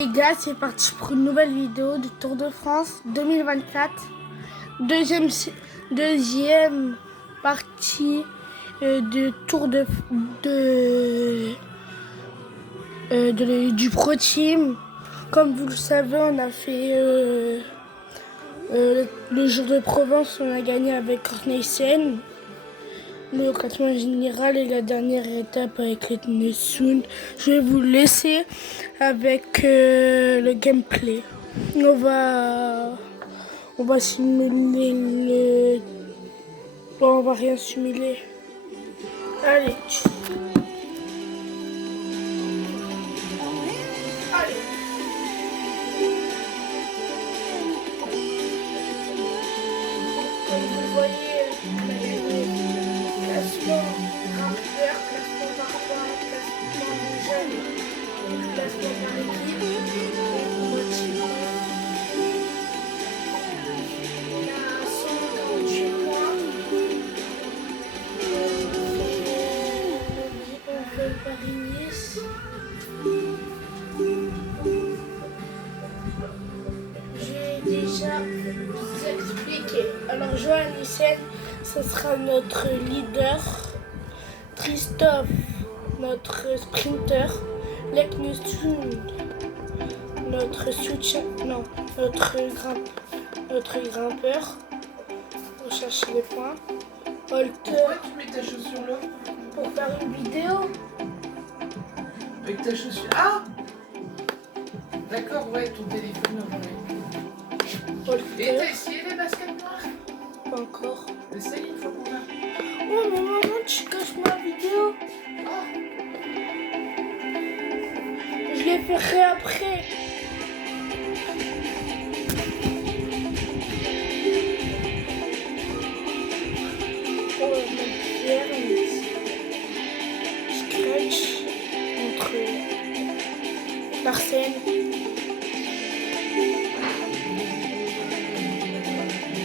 Les gars, c'est parti pour une nouvelle vidéo du Tour de France 2024. Deuxième partie du Tour du Pro Team. Comme vous le savez, on a fait le Jour de Provence, on a gagné avec Cornelissen. Le classement général et la dernière étape avec les Nessun. Je vais vous laisser avec le gameplay. On va simuler le... Bon, on va rien simuler. Allez. Allez. Comme vous le voyez, on a gagné classement grimpeur, classement parfois, classement jeune, classement par équipe, motivant. On a 148 points. On fait Paris-Nice. J'ai déjà vous expliqué. Alors Johannissen, ce sera notre leader. Christophe, notre sprinter. Leknessund, notre soutien, non, notre grimpeur. On cherche les points. Holter. Pourquoi tu mets ta chaussure là? Pour faire une vidéo. Avec ta chaussure. Ah! D'accord, ouais, ton téléphone. Ouais. Et Holter. t'as essayé les baskets noires? Pas encore. Essaye une fois qu'on a. Oh mais maman, tu caches ma vidéo. Ah! Je les ferai après. Oh, ma pierre, Scratch contre Larsen.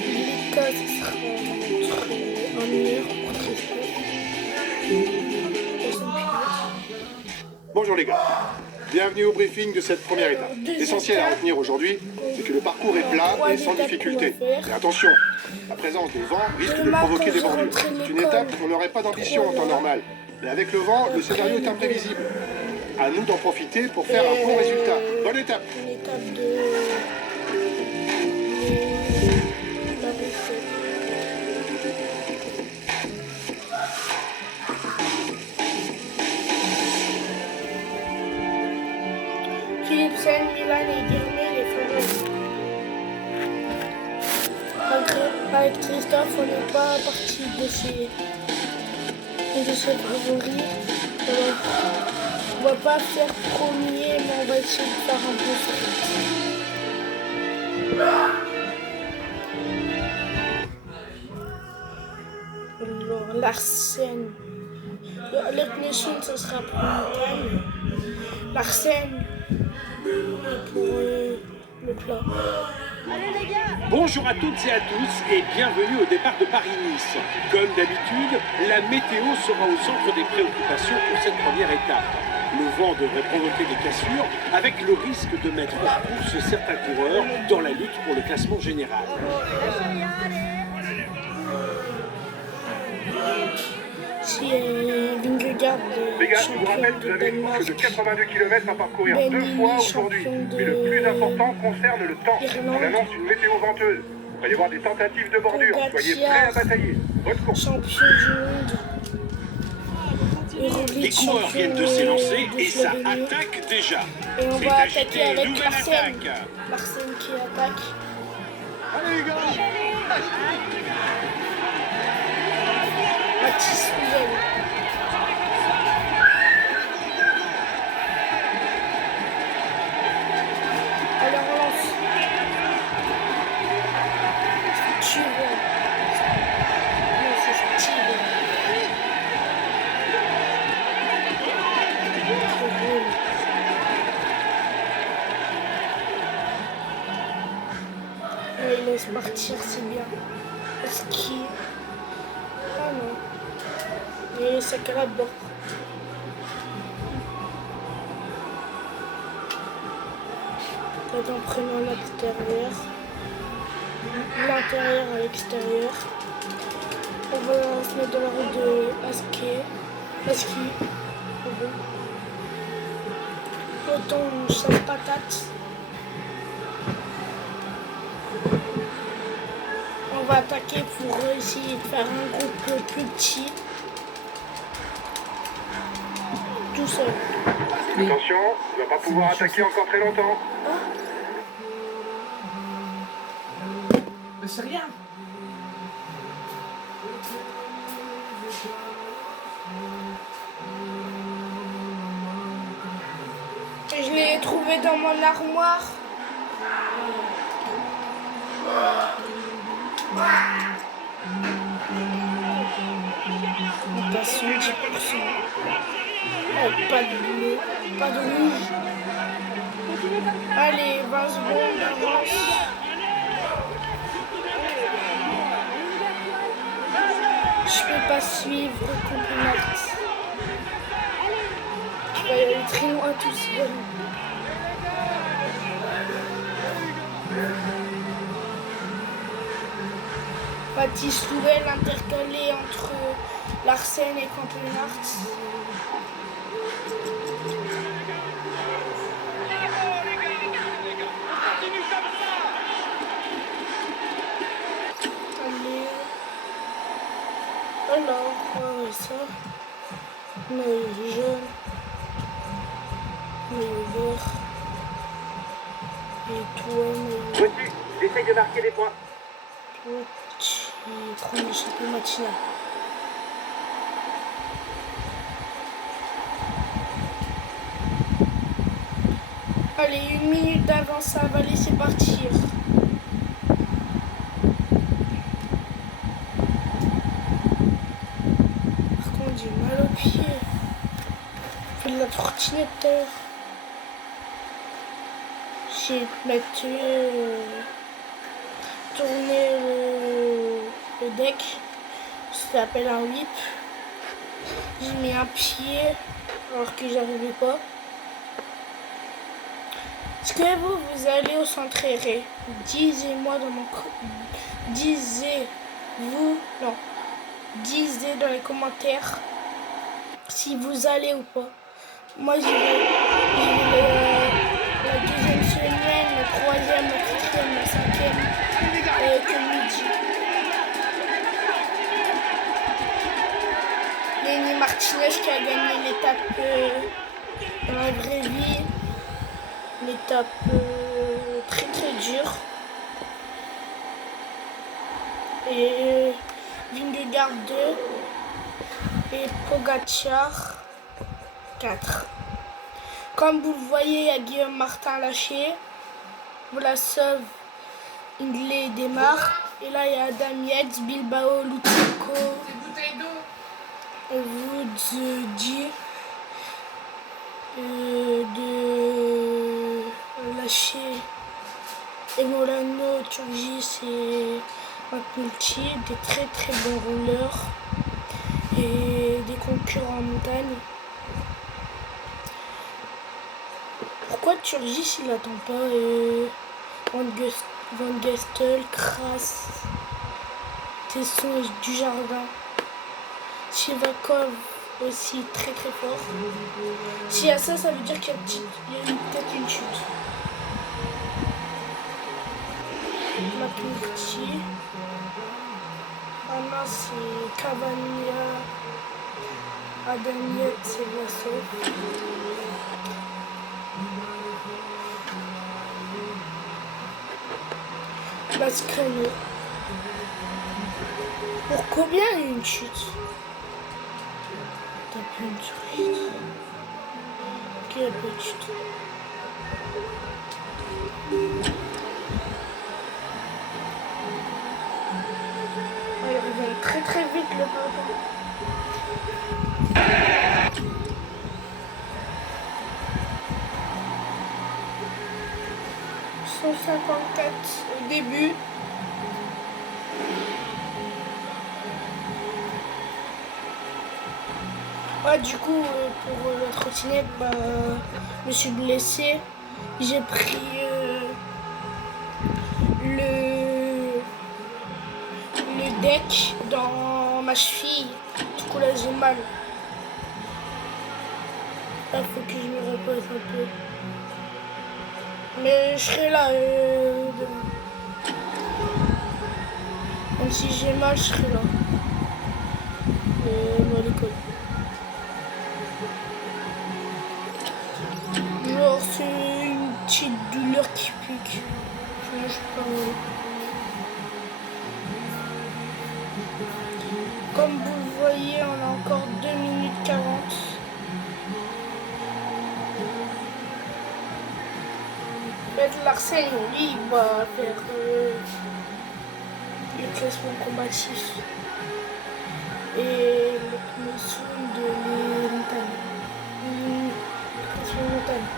Lika, ce sera notre ennuyeur pour Bonjour les gars, bienvenue au briefing de cette première étape. L'essentiel à retenir aujourd'hui, c'est que le parcours est plat et sans difficulté. Mais attention, la présence des vents risque de provoquer des bordures. C'est une étape où on n'aurait pas d'ambition en temps normal. Mais avec le vent, le scénario est imprévisible. À nous d'en profiter pour faire un bon résultat. Bonne étape! Une étape de la recette. Philipsen, Milan et Guilherme, les favoris. Avec Christophe, on n'est pas parti de ses favoris. On va pas faire premier, mais on va essayer de faire un peu sprint. Alors, Larsen. Leknessund, ça sera pour montagne. Larsen pour le plat. Bonjour à toutes et à tous et bienvenue au départ de Paris-Nice. Comme d'habitude, la météo sera au centre des préoccupations pour cette première étape. Le vent devrait provoquer des cassures avec le risque de mettre hors course certains coureurs dans la lutte pour le classement général. Si Vingegaard, Les gars, je vous champion rappelle que de vous avez une Danemark, boucle de 82 km à parcourir Ben 2 Lee, fois aujourd'hui. champion de Mais le plus important concerne le temps. Irlande. On annonce une météo venteuse. Il va y avoir des tentatives de bordure. Soyez prêts à batailler. Bonne course. champion du monde. Les coureurs viennent de s'élancer et ça attaque déjà. Et on C'est va agité, attaquer avec nouvelle Larsen. attaque. Larsen qui attaque. Allez les gars! Mathis Houzel. Allez, on relance. Steve. Non, c'est Steve. Trop drôle. Il laisse partir, c'est bien. Ski. Ah non. Et ça là-dedans. Peut-être en prenant l'extérieur. L'intérieur à l'extérieur. On va se mettre dans la rue de Aski. Autant chasse patate. On va attaquer pour essayer de faire un groupe plus petit. Tout seul. Attention, on va pas pouvoir attaquer encore très longtemps. Mais c'est rien. Je l'ai trouvé dans mon armoire. On passe 10%. Oh, pas de bleu, pas de rouge. Allez, 20 secondes d'avance. Je peux pas suivre Compunax. Je vais aller très loin tout seul. Baptiste Louel intercalé entre Larsen et Campenart. Allez. Alors, ouais, ça. Maillot jaune. Maillot vert. Et toi, maillot. Reçu, j'essaye de marquer des points. Toi, tu prends le chapeau matinal. Allez, 1 minute d'avance, ça va laisser partir. Par contre, j'ai mal au pied. Je fais de la trottinette tout à l'heure. J'ai tourner le deck. Ça s'appelle un whip. J'ai mis un pied alors que j'arrivais pas. Est-ce que vous allez au centre aéré? Disez-moi dans mon disez dans les commentaires si vous allez ou pas. Moi j'y vais la deuxième semaine, la troisième, la quatrième, la cinquième que midi. Lenny Martinez qui a gagné l'étape dans la vraie vie. L'étape très très dure. Et Vingegaard 2 et Pogacar 4. Comme vous le voyez, il y a Guillaume Martin lâché. Vlasov, Hindley démarre. Et là, il y a Adam Yates, Bilbao, Lutsenko, Des bouteilles d'eau. Woods dit de lâcher Emolano, Turgis et McNulty, des très très bons rouleurs et des concurrents en montagne. Pourquoi Turgis il attend pas Van Gestel, Kras, Tesson du Jardin, Shivakov aussi très très fort. S'il y a ça, ça veut dire qu'il y a peut-être une chute. McNulty. Anna c'est Cavagna. Adamiette c'est Vlasov. Mascrano. Pour combien il y a une chute? T'as plus une chute. Ok, il y a plus de chute. Ouais, il revient très très vite le peloton. « 154 au début. Ouais, du coup, pour la trottinette, je me suis blessé. J'ai pris deck dans ma cheville. Du coup là j'ai mal. Là faut que je me repose un peu. Mais je serai là. Même si j'ai mal, je serai là. Moi à l'école. Genre c'est une petite douleur qui pique. Je mange pas mal. Comme vous le voyez, on a encore 2 minutes 40. Faites Larsen, lui, il va faire le classement combatif. Et le notion de les montagnes. Le classement montagne.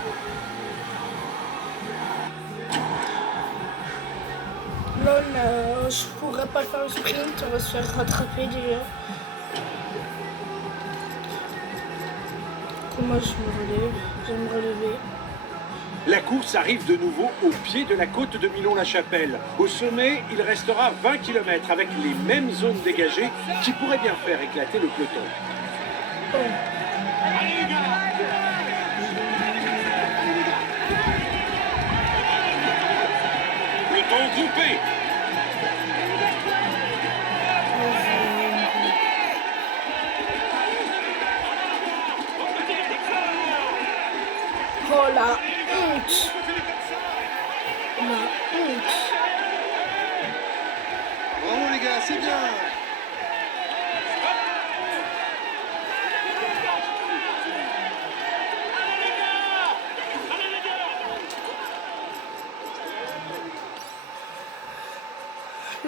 Là, je pourrais pas faire le sprint, on va se faire rattraper déjà. Moi je me relève, je vais me relever. La course arrive de nouveau au pied de la côte de Milon-la-Chapelle. Au sommet, il restera 20 km avec les mêmes zones dégagées qui pourraient bien faire éclater le peloton. Oh. Peloton groupé. Oh la honte! La honte! Bravo les gars, c'est bien.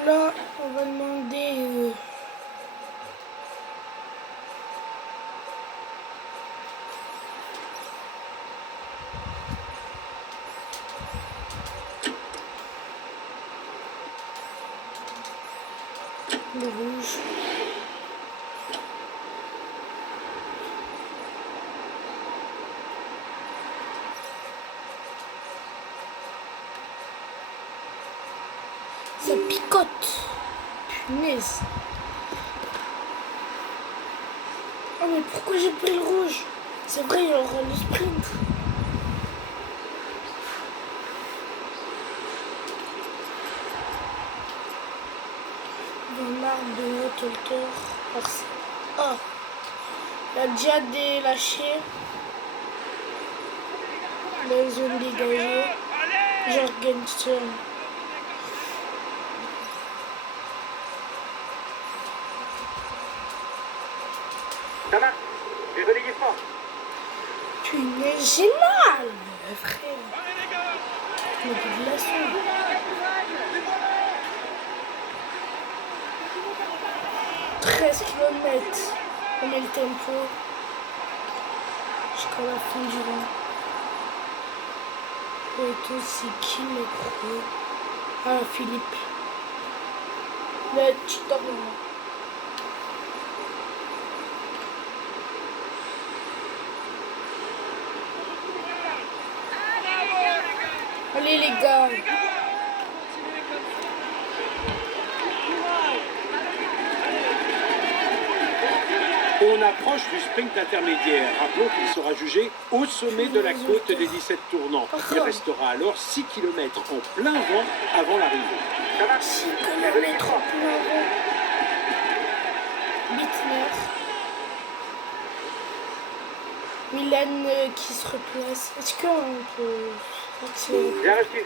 Là, on va demander... le rouge. Ça picote. Punaise. Oh mais pourquoi j'ai pris le rouge? C'est vrai, il y aura le sprint. J'en ai marre de notre hauteur. Ah, il a déjà délâché la zone dégagée. Jorgensen. Ça va? J'ai relayé fort. Punaise, j'ai mal, frère. Mais de glaçon. « 13 km. On met le tempo jusqu'à la fin du rang. Et tout, c'est qui le gros? Ah, Philippe. Le petit homme. Allez les gars. On approche du sprint intermédiaire. Rappelons qu'il sera jugé au sommet de la côte des 17 tournants. Il restera alors 6 km en plein vent avant l'arrivée. 6 km en plein vent. Bittner. Milan qui se replace. Est-ce qu'on peut accélérer? Bien reçu.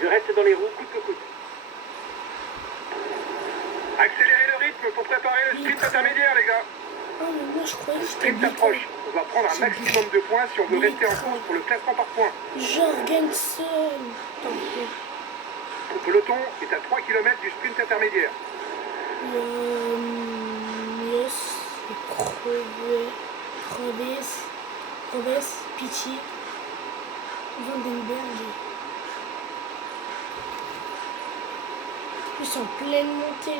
Je reste dans les roues coûte que coûte. Accélérez le rythme pour préparer le sprint intermédiaire, les gars. Ah mais moi je croyais que Le c'était sprint s'approche. On va prendre un maximum de points si on veut rester en course pour le classement par points. Jorgensen. Tant pis. Le peloton est à 3 km du sprint intermédiaire. Yes. Proves, Piti, Vandenberg. Ils sont en pleine montée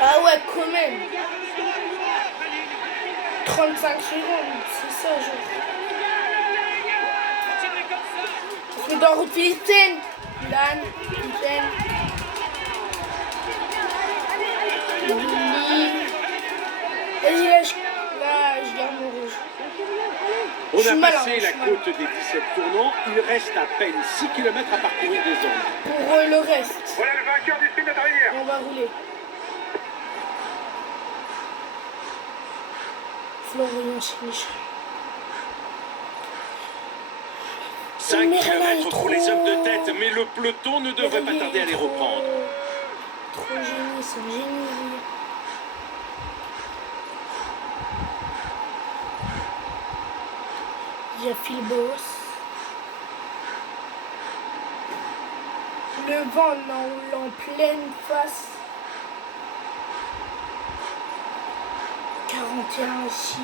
Ah ouais, quand même. 35 secondes, c'est ça, genre. Je suis dans route philippine. Lan, philippine. Et là, je garde mon rouge. On a passé la côte des 17 tournants. Il reste à peine 6 km à parcourir des zones. Pour le reste. Voilà le vainqueur du sprint de rivière. On va rouler. Florian Schmich. 5 km pour les hommes de tête, mais le peloton ne devrait pas tarder à les reprendre. Trop génie, c'est un génie. Il y a Phil Boss. Le vent en pleine face. 41 ici.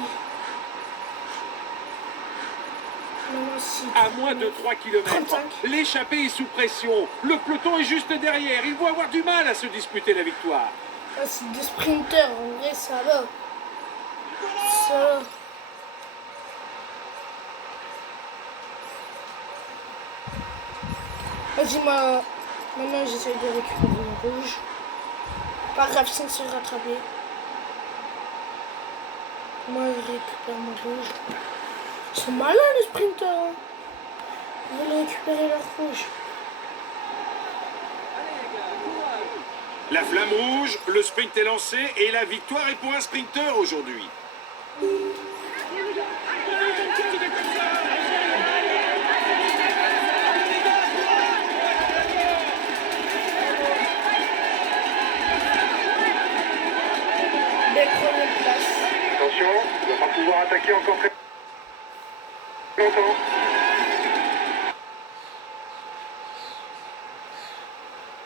À moins de 3 km, 35. l'échappée est sous pression. Le peloton est juste derrière. Ils vont avoir du mal à se disputer la victoire. Ah, c'est des sprinters, en vrai, ça va. Ça va. Vas-y, maintenant j'essaie de récupérer le rouge. Pas grave, sans se rattraper. Moi, je récupère mon rouge. Ils sont malins, les sprinters. Hein. Ils veulent récupérer leur rouge. La flamme rouge, le sprint est lancé et la victoire est pour un sprinter aujourd'hui. Belle première place. Attention, on va pas pouvoir attaquer encore très longtemps.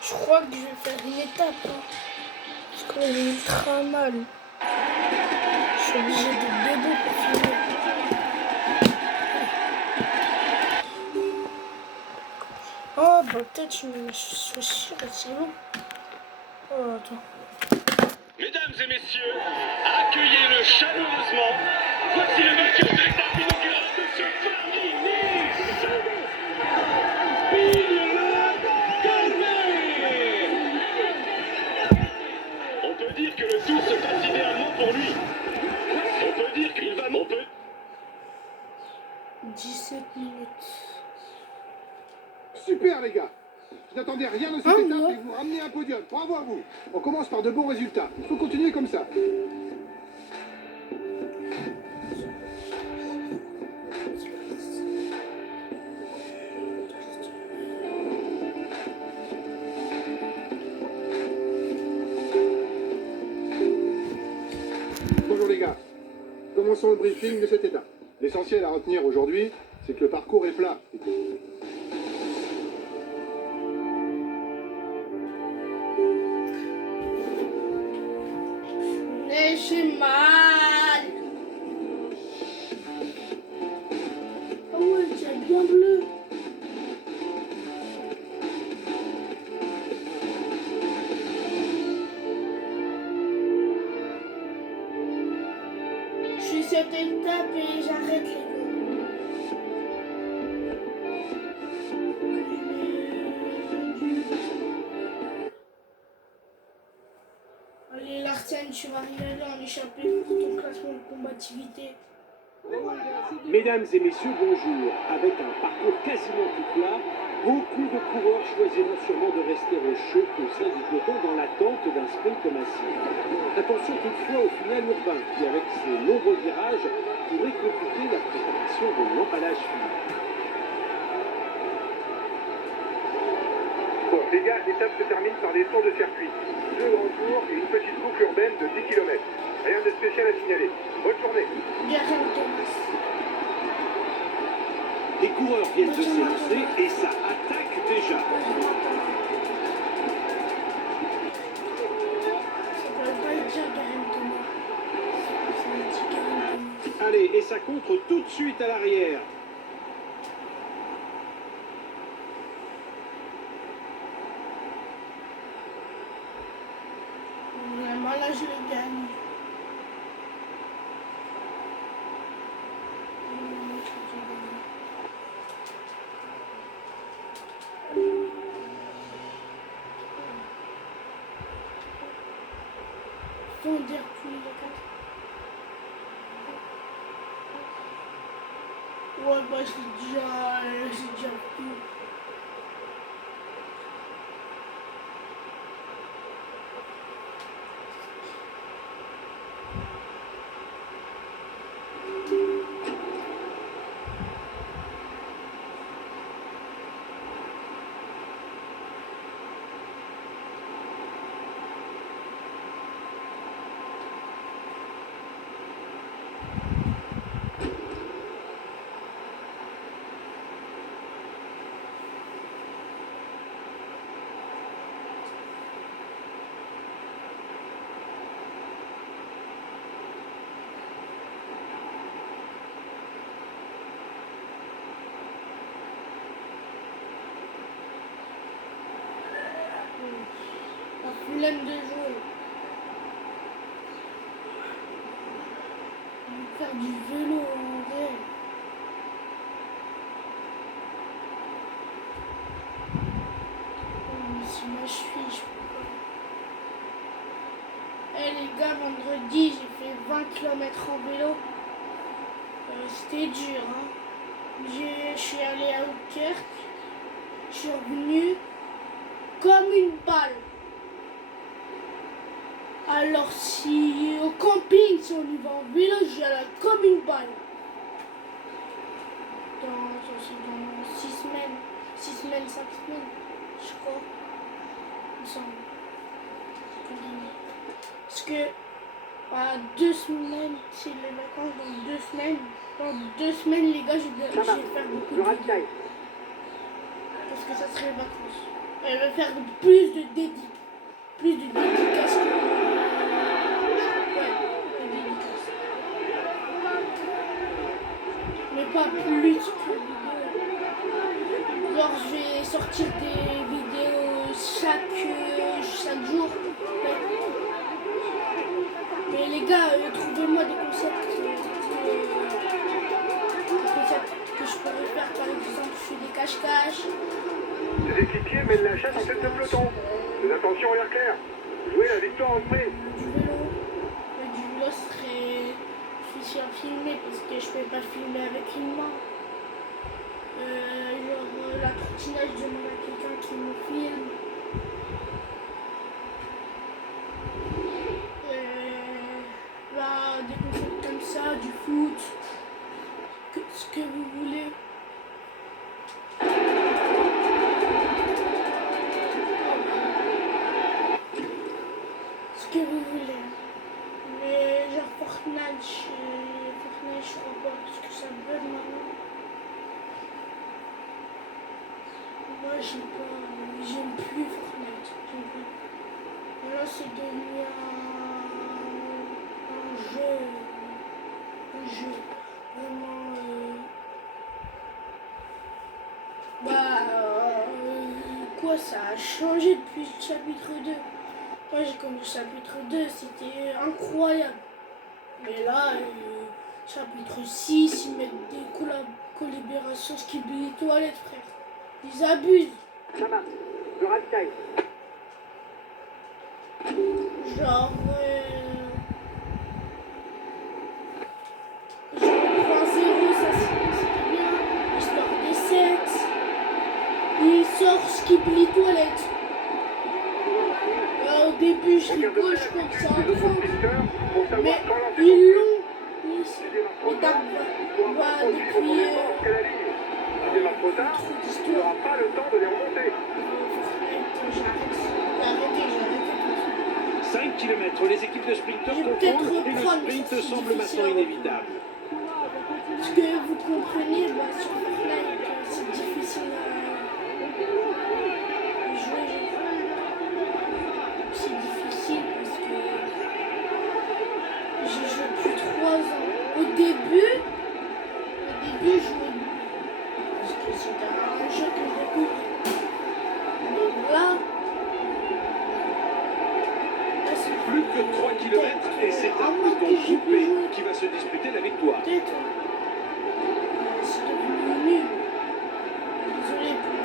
Je crois que je vais faire une étape. Hein. Parce qu'on est ultra mal. Je suis obligé de debout pour finir. Oh, bah peut-être je me suis sûr, c'est bon. Oh, attends. Mesdames et messieurs, accueillez-le chaleureusement. Voici le vainqueur de l'étape inaugurale de ce Paris-Nice. On peut dire que le tour se passe idéalement pour lui. On peut dire qu'il va... 17 minutes. Super les gars. Je n'attendais rien de cette étape et vous ramenez un podium. Bravo à vous. On commence par de bons résultats. Il faut continuer comme ça. Bonjour les gars. Commençons le briefing de cette étape. L'essentiel à retenir aujourd'hui, c'est que le parcours est plat. Mais j'ai mal. Ah ouais, c'est bien bleu. Je suis cette étape et j'arrête les gars. Allez, Larsen, tu vas arriver en échapper pour ton classement de combativité. Mesdames et messieurs, bonjour. Avec un parcours quasiment tout plat, beaucoup de coureurs choisiront sûrement de rester au chaud au sein du peloton dans l'attente d'un sprint massif. Attention toutefois au final urbain qui, avec ses nombreux virages, pourrait compliquer la préparation de l'empalage final. Bon, les gars, l'étape se termine par des tours de circuit. 2 grands tours et une petite boucle urbaine de 10 km. Rien de spécial à signaler. Bonne journée. Garen Thomas. Les coureurs viennent de s'élancer et ça attaque déjà. Ça va pas le dire Garen Thomas. Ça va dire Garen Thomas. Allez, et ça contre tout de suite à l'arrière. Vraiment, là, je le gagne. Ouais, bah j'ai déjà vu. La flemme de jouer. Je vais faire du vélo en réel. Oh, mais c'est ma cheville, je peux pas. Eh les gars, vendredi, j'ai fait 20 km en vélo. C'était dur, hein. Je suis allé à Albuquerque. Je suis revenu comme une balle. Alors si au camping, si on y va en vélo, j'y allais comme une balle. Dans 6 semaines, 5 semaines, je crois. Il me semble. Parce que 2 semaines, c'est les vacances dans 2 semaines. Dans 2 semaines, les gars, je vais faire beaucoup de vidéos. Parce que ça serait les vacances. Je vais faire plus de dédicaces. Mais pas plus que vidéos. Genre je vais sortir des vidéos chaque jour. Mais les gars, trouvez-moi des concepts que je pourrais faire. Par exemple, je fais des cache-cache. Les équipiers mènent la chasse en tête de peloton. Les intentions ont l'air claires. Jouer la victoire en sprint. Du vélo serait difficile à filmer parce que je ne peux pas filmer avec une main. La trottinette, je demande à quelqu'un qui me filme. Des concepts comme ça, du foot, ce que vous voulez. Ce que vous voulez. Mais genre Fortnite, je crois pas parce que ça bug maintenant. Moi j'aime plus Fortnite. Là c'est devenu un jeu vraiment quoi, ça a changé depuis le chapitre 2. Moi j'ai connu le chapitre 2, c'était incroyable. Mais là, chapitre 6, ils mettent des collaborations Skibidi Toilet, frère. Ils abusent. Genre 3-0, ça c'était bien. Histoire des 7. Il sort Skibidi Toilet. Au début, je rigole, je crois que c'est un truc. Mais ils l'ont. Depuis trop d'histoires. Pas le temps de les remonter. J'ai arrêté. 5 km, les équipes de sprinteurs confondent et le sprint semble maintenant inévitable. Parce que vous comprenez, sur Fortnite, c'est difficile à jouer. C'est difficile parce que j'ai joué depuis 3 ans. Au début, je jouais parce que c'était un jeu que j'ai découvert. Mais là c'est Plus que 3 km et c'est un peloton groupé qui va se disputer la victoire. peut-être c'est devenu nul. Désolé pour les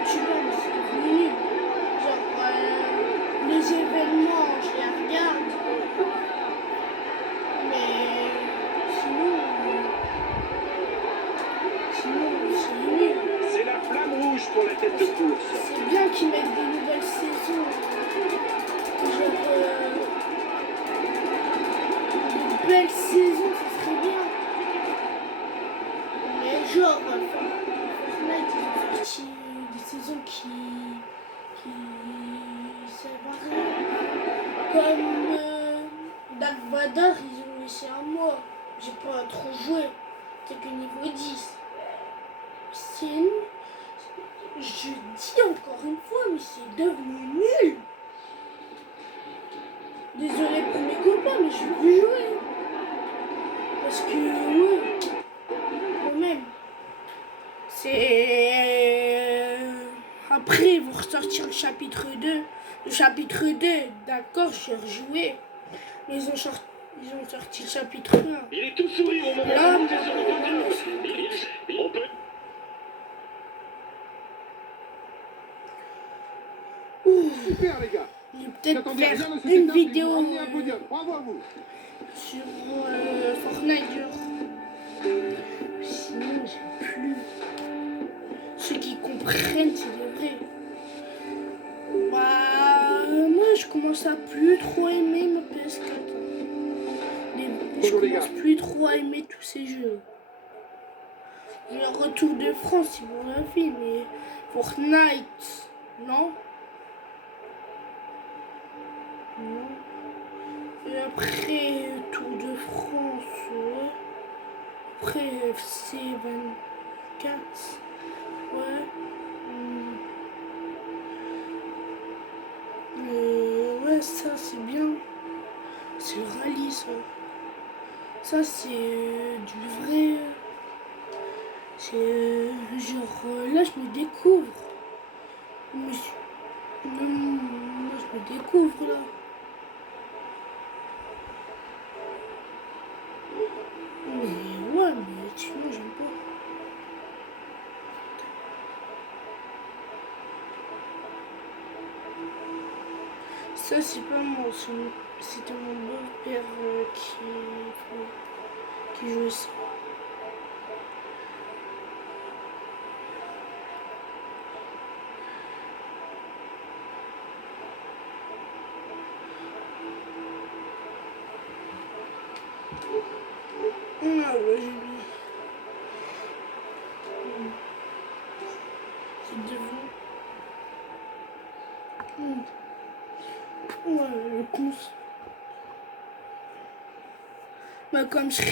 youtubeurs, mais c'est devenu nul. Genre les événements. genre, Fortnite, ils ont sorti des saisons qui servent à rien. Comme Dark Vador, ils ont laissé un mois. J'ai pas trop joué. C'est que niveau 10. C'est... Je dis encore une fois, mais c'est devenu nul. Désolé pour mes copains, mais je vais plus jouer. Parce que, ouais, quand même. C'est... Après, ils vont ressortir le chapitre 2. Le chapitre 2, d'accord, j'ai rejoué. Mais ils ont sorti le chapitre 1. Il est tout sourire au moment Là, de monter sur le podium. On peut... Super, les gars. Je vais peut-être J'attendais faire rien de cette une étape et vidéo vous ramenez un podium. Bravo à vous. sur Fortnite. Genre. Sinon, j'ai plus. Ceux qui comprennent, c'est des vrais. Bah, moi, je commence à plus trop aimer ma PS4. Je Bonjour, les commence gars. plus trop à aimer tous ces jeux. Le retour de France, c'est bon la vie, mais Fortnite, non. Non. Et après, Tour de France, ouais. Après, FC 24, ouais. Ouais, ça c'est bien. C'est le rallye, ça. Ça c'est du vrai. C'est genre là je me découvre. Non, là je me découvre là. Mais ouais, mais sinon j'aime pas. Ça c'est pas moi, c'était mon beau-père qui jouait ça. Ah ouais, j'ai vu. C'est devant. Ouais, le cons. Bah, quand je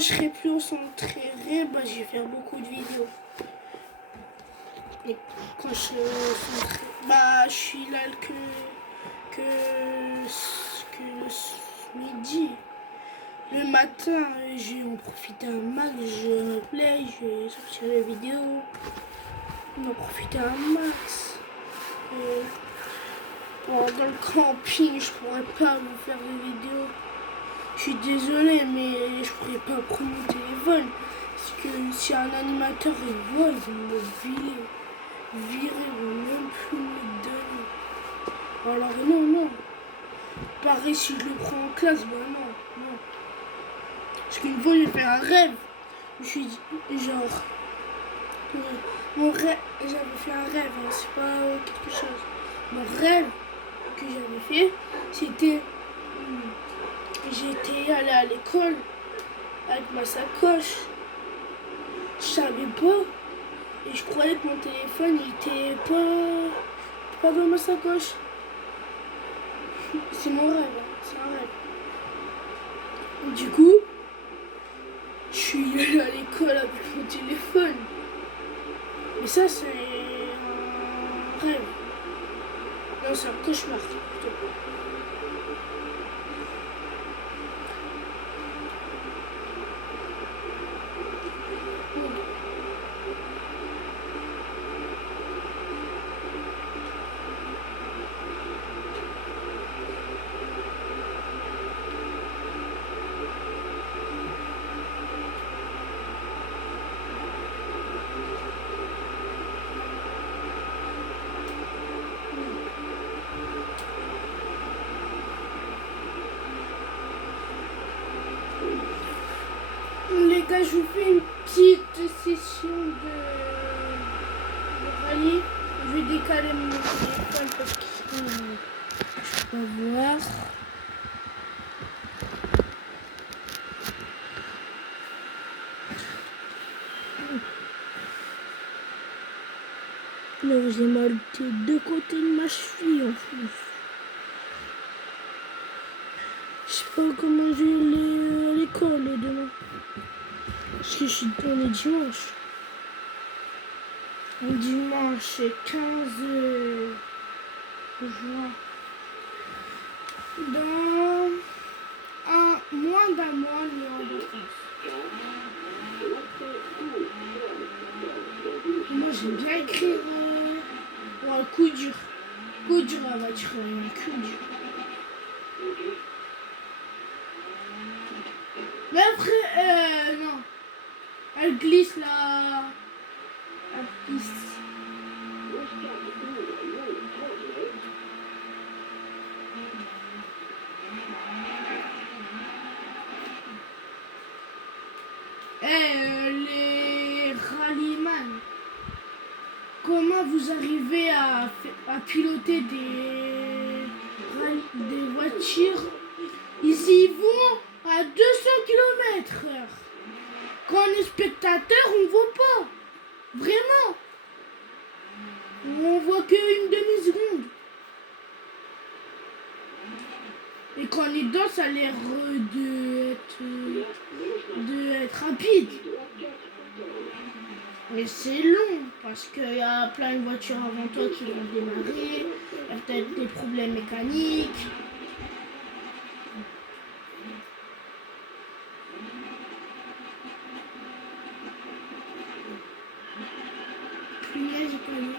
serai plus concentré, bah, je vais faire beaucoup de vidéos. Et quand je serai concentré, bah, je suis là que midi. Le matin, je vais en profiter un max, je replay, je vais sortir les vidéos. On en profiter un max. Dans le camping, je pourrais pas vous faire des vidéos. Je suis désolée, mais je pourrais pas prendre mon téléphone. Parce que si un animateur il voit, ils vont me virer. Ils vont même plus me donner. Alors non. Pareil, si je le prends en classe, bah non. Parce qu'une fois, j'ai fait un rêve. Je me suis dit, genre... Mon rêve, j'avais fait un rêve, hein, c'est pas quelque chose. Mon rêve que j'avais fait, c'était... J'étais allée à l'école avec ma sacoche. Je savais pas. Et je croyais que mon téléphone, il était pas dans ma sacoche. C'est mon rêve, hein, c'est un rêve. Du coup, je suis allée à l'école avec mon téléphone. Mais ça, c'est un rêve. Non, c'est un cauchemar, plutôt. Les gars, je vous fais une petite session de rallye. Je vais décaler mon téléphone parce que sinon, je peux pas voir. Mais j'ai mal des deux côtés de ma cheville en plus. Je sais pas comment je vais aller à l'école demain. Parce que on est dimanche. On dimanche 15 juin. Dans moins d'un mois, on est en vacances. Moi, j'aime bien écrire un coup dur. Coup dur, on va dire un coup dur. Mais après, non. Elle glisse la piste. Les rallyman, comment vous arrivez à piloter des voitures? Ils y vont à 200 km/h. Quand on est spectateur, on ne voit pas. Vraiment. On voit qu'une demi-seconde. Et quand on est dedans, ça a l'air d'être rapide. Mais c'est long, parce qu'il y a plein de voitures avant toi qui vont démarrer. Il y a peut-être des problèmes mécaniques. Punaise, j'ai pas vu.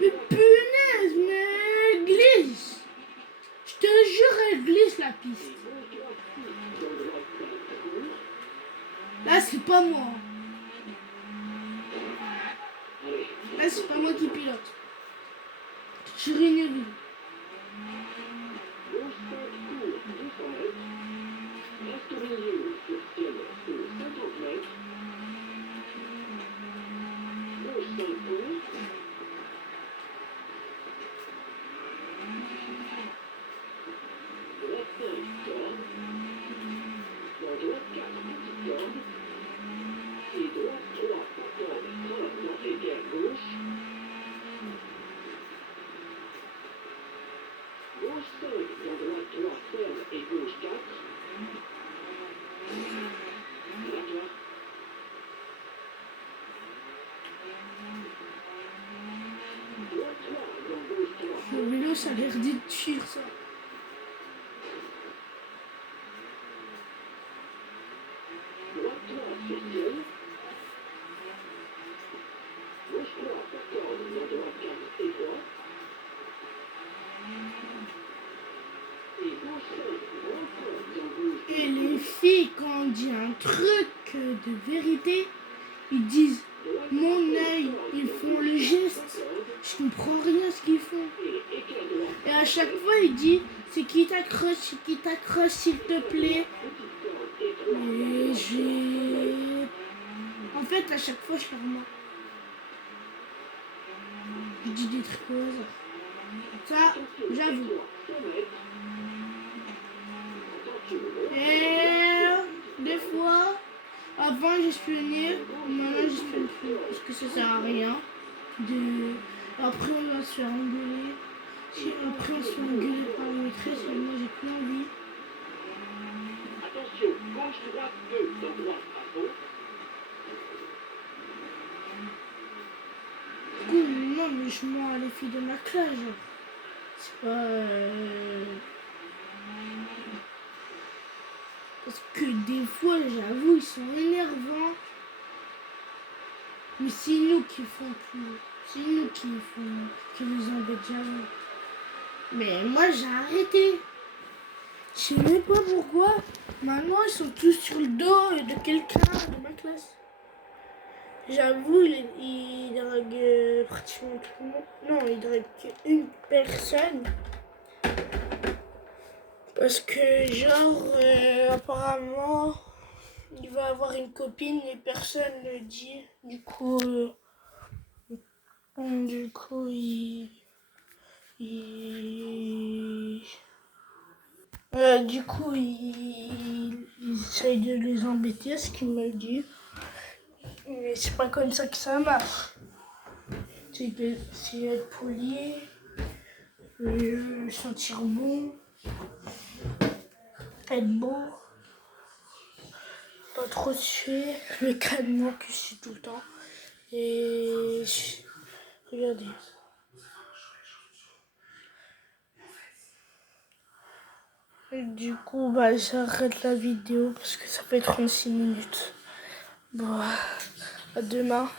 Mais punaise, mais elle glisse. Je te jure, elle glisse la piste. Là, c'est pas moi. Là, c'est pas moi qui pilote. Je suis réunion. Le vélo, ça a l'air d'étuire, ça. Et les filles, quand on dit un truc de vérité, ils disent mon œil, ils font le geste. Je comprends rien à ce qu'ils font. Et à chaque fois, il dit c'est qui t'accroche, s'il te plaît. Et en fait, à chaque fois, je parle moi. Je dis des trucs au hasard. Ça, j'avoue. Et des fois, avant j'espionnais, maintenant j'espionne plus parce que ça sert à rien. Après on va se faire engueuler. Après on se fait engueuler par la maîtresse et moi j'ai plus envie. Attention, gauche, droite, 2, dans droite, à fond. Du coup, non, mais je mens à les filles de ma classe. Genre. C'est pas. Parce que des fois, j'avoue, ils sont énervants. Mais c'est nous qui font tout. C'est nous qui nous embêtent, j'avoue. Mais moi, j'ai arrêté. Je sais même pas pourquoi. Maintenant, ils sont tous sur le dos de quelqu'un de ma classe. J'avoue, il drague pratiquement tout le monde. Non, il drague qu'une personne. Parce que, genre, apparemment, il va avoir une copine et personne ne le dit. Du coup, il essaye de les embêter, ce qu'il me dit. Mais c'est pas comme ça que ça marche. C'est être poli, sentir bon, être beau, pas trop suer, le calmement que je suis tout le temps. Et regardez. Et du coup, j'arrête la vidéo parce que ça fait 36 minutes. Bon, à demain.